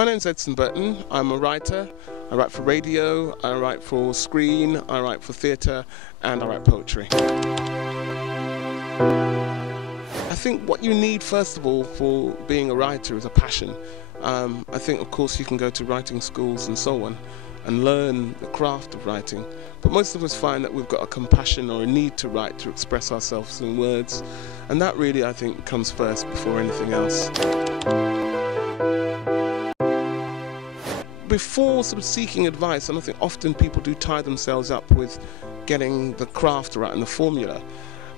My name's Edson Burton. I'm a writer. I write for radio, I write for screen, I write for theatre, and I write poetry. I think what you need first of all for being a writer is a passion. I think of course you can go to writing schools and so on and learn the craft of writing, but most of us find that we've got a compassion or a need to write, to express ourselves in words, and that really I think comes first before anything else. Before sort of seeking advice, and I think often people do tie themselves up with getting the craft right and the formula,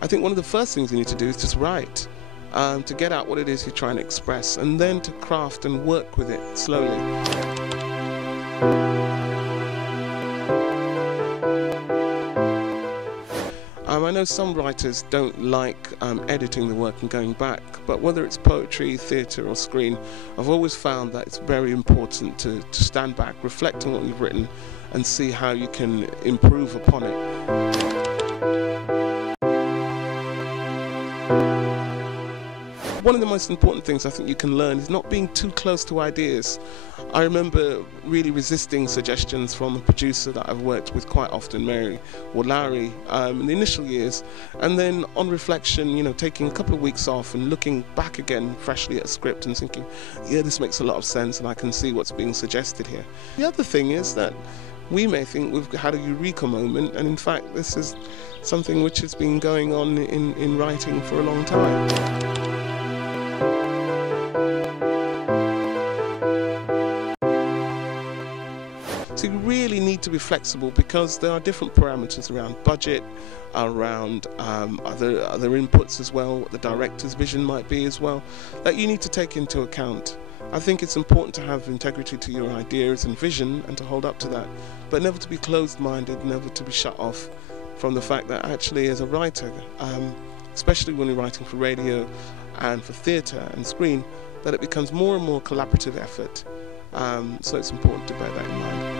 I think one of the first things you need to do is just write, to get out what it is you're trying to express, and then to craft and work with it slowly. I know some writers don't like editing the work and going back, but whether it's poetry, theatre or screen, I've always found that it's very important to stand back, reflect on what you've written and see how you can improve upon it. One of the most important things I think you can learn is not being too close to ideas. I remember really resisting suggestions from a producer that I've worked with quite often, Mary or Larry, in the initial years, and then on reflection, you know, taking a couple of weeks off and looking back again freshly at a script and thinking, yeah, this makes a lot of sense and I can see what's being suggested here. The other thing is that we may think we've had a eureka moment, and in fact this is something which has been going on in writing for a long time. So you really need to be flexible because there are different parameters around budget, around other inputs as well, what the director's vision might be as well, that you need to take into account. I think it's important to have integrity to your ideas and vision and to hold up to that, but never to be closed-minded, never to be shut off from the fact that actually as a writer, especially when you're writing for radio and for theatre and screen, that it becomes more and more collaborative effort. So it's important to bear that in mind.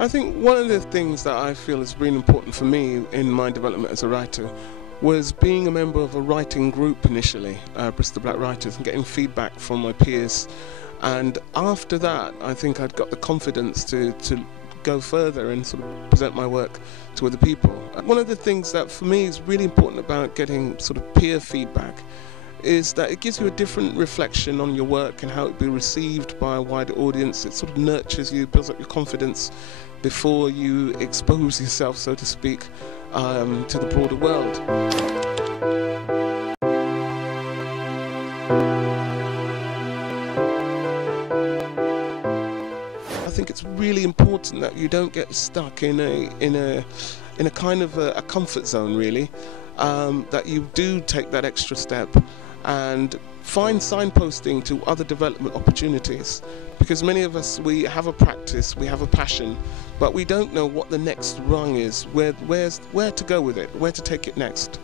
I think one of the things that I feel is really important for me in my development as a writer was being a member of a writing group initially, Bristol Black Writers, and getting feedback from my peers. And after that, I think I'd got the confidence to go further and sort of present my work to other people. One of the things that for me is really important about getting sort of peer feedback is that it gives you a different reflection on your work and how it will be received by a wider audience. It sort of nurtures you, builds up your confidence before you expose yourself, so to speak, to the broader world. I think it's really important that you don't get stuck in a kind of a comfort zone, really, that you do take that extra step and find signposting to other development opportunities, because many of us, we have a practice, we have a passion, but we don't know what the next rung is, where to go with it, where to take it next.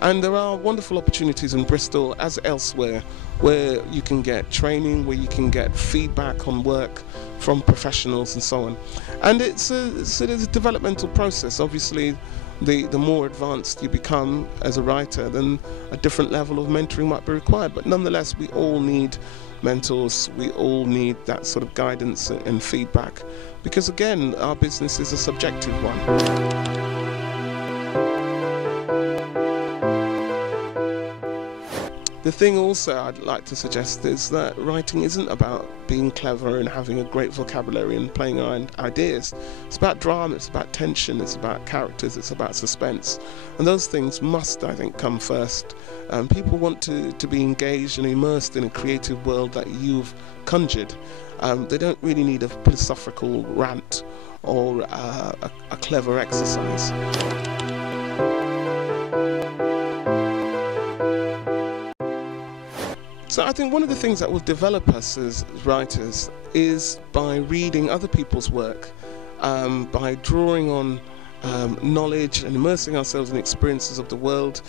And there are wonderful opportunities in Bristol as elsewhere where you can get training, where you can get feedback on work from professionals and so on. And it's a developmental process. Obviously, the more advanced you become as a writer, then a different level of mentoring might be required. But nonetheless, we all need mentors, we all need that sort of guidance and feedback, because again, our business is a subjective one. The thing also I'd like to suggest is that writing isn't about being clever and having a great vocabulary and playing around ideas. It's about drama, it's about tension, it's about characters, it's about suspense. And those things must, I think, come first. People want to be engaged and immersed in a creative world that you've conjured. They don't really need a philosophical rant or a clever exercise. So I think one of the things that will develop us as writers is by reading other people's work, by drawing on knowledge and immersing ourselves in experiences of the world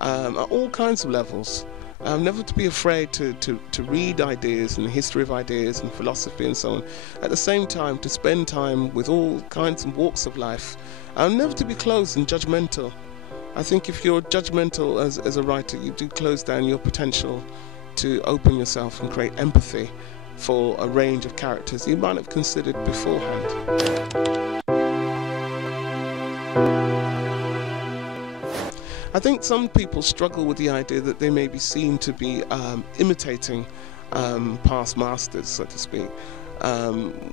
at all kinds of levels. Never to be afraid to read ideas and the history of ideas and philosophy and so on. At the same time, to spend time with all kinds of walks of life. Never to be closed and judgmental. I think if you're judgmental as a writer, you do close down your potential to open yourself and create empathy for a range of characters you might have considered beforehand. I think some people struggle with the idea that they may be seen to be imitating past masters, so to speak,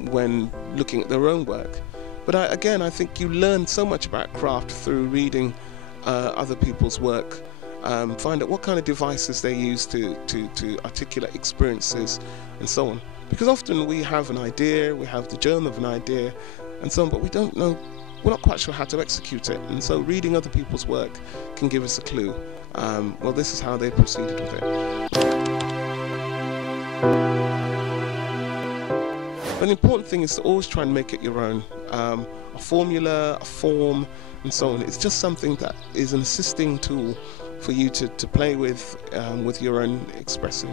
when looking at their own work. But I think you learn so much about craft through reading other people's work, find out what kind of devices they use to articulate experiences and so on. Because often we have an idea, we have the germ of an idea and so on, but we're not quite sure how to execute it. And so reading other people's work can give us a clue. Well, this is how they proceeded with it. But the important thing is to always try and make it your own. A formula, a form, and so on. It's just something that is an assisting tool for you to play with your own expression.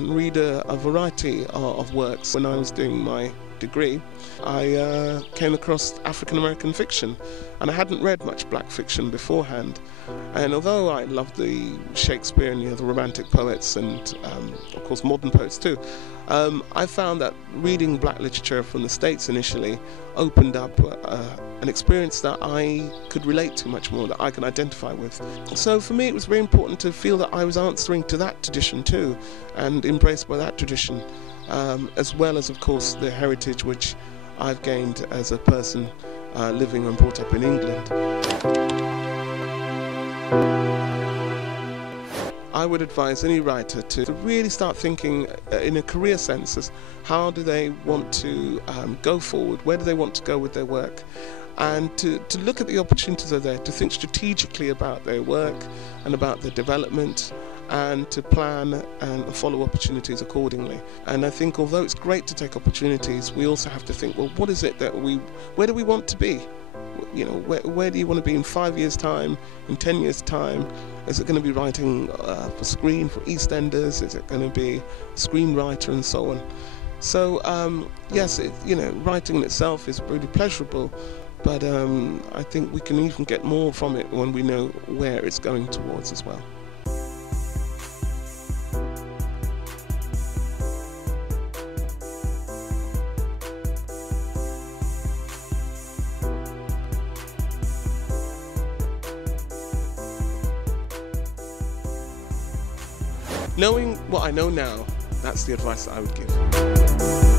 Read a variety of works. When I was doing my degree, I came across African American fiction, and I hadn't read much black fiction beforehand. And although I loved the Shakespearean, the Romantic poets, and of course modern poets too, I found that reading black literature from the States initially opened up an experience that I could relate to much more, that I can identify with. So for me it was very important to feel that I was answering to that tradition too, and embraced by that tradition, as well as of course the heritage which I've gained as a person living and brought up in England. I would advise any writer to really start thinking in a career sense as how do they want to go forward, where do they want to go with their work, and to look at the opportunities that are there, to think strategically about their work and about their development, and to plan and follow opportunities accordingly. And I think although it's great to take opportunities, we also have to think, well, what is it that where do we want to be? You know, where do you want to be in 5 years' time, in 10 years' time? Is it going to be writing for screen, for EastEnders? Is it going to be a screenwriter and so on? So yes, writing in itself is really pleasurable, but I think we can even get more from it when we know where it's going towards as well. Knowing what I know now, that's the advice that I would give.